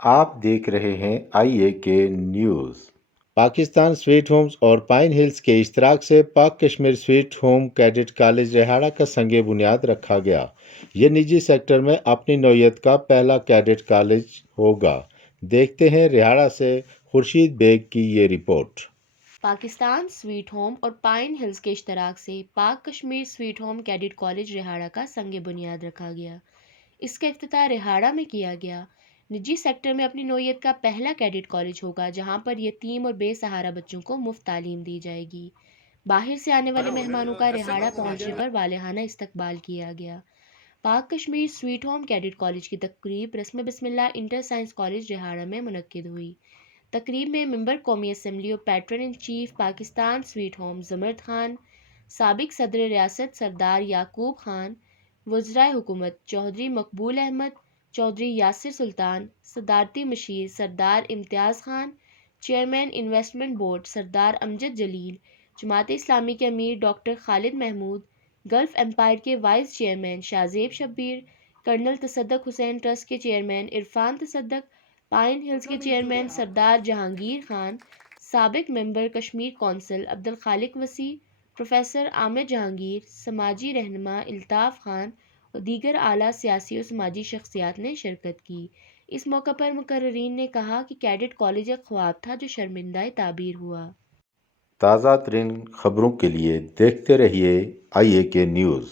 آپ دیکھ رہے ہیں I A K news. Pakistan sweet homes اور پائن ہلز کے اشتراک سے Pak Kashmir sweet home cadet college Rahara کا سنگ بنیاد رکھا گیا۔ یہ نجی سیکٹر میں اپنی نوعیت کا پہلا کیڈٹ کالج ہوگا۔ دیکھتے ہیں رہاڑہ سے خورشید بیگ کی یہ رپورٹ۔ پاکستان سویٹ ہوم اور پائن ہلز کے اشتراک سے Pak Kashmir sweet home cadet college Rahara کا سنگ بنیاد رکھا گیا۔ اس کا افتتاح رہاڑہ میں کیا گیا۔ نجی سیکٹر میں اپنی نوعیت کا پہلا کیڈٹ کالج ہوگا جہاں پر یتیم اور بے سہارا بچوں کو مفت تعلیم دی جائے گی۔ باہر سے آنے والے مہمانوں کا رہاڑہ پہنچنے پر والہانہ استقبال کیا گیا۔ Pak Kashmir sweet home cadet college کی تقریب رسم بسم اللہ انٹر سائنس کالج رہاڑہ میں منعقد ہوئی۔ تقریب میں ممبر قومی اسمبلی اور patron in chief Pakistan sweet home Zamurd Khan, سابق صدر ریاست سردار یعقوب خان، وزرائے حکومت چودھری مقبول احمد، چودھری یاسر سلطان، صدارتی مشیر سردار امتیاز خان، چیئرمین انویسٹمنٹ بورڈ سردار امجد جلیل، جماعت اسلامی کے امیر doctor Khalid Mahmood, gulf empire کے vice chairman Shahzeb Shabbir, colonel Tassaduq Hussain trust کے chairman Irfan Tassaduq, pine hills کے چیئرمین سردار جہانگیر خان، سابق ممبر کشمیر کونسل عبدالخالق وسیع، پروفیسر عامر جہانگیر، سماجی رہنما الطاف خان اور دیگر اعلیٰ سیاسی اور سماجی شخصیات نے شرکت کی۔ اس موقع پر مقررین نے کہا کہ کیڈٹ کالج ایک خواب تھا جو شرمندہ تعبیر ہوا۔ تازہ ترین خبروں کے لیے دیکھتے رہیے آئی اے کے نیوز۔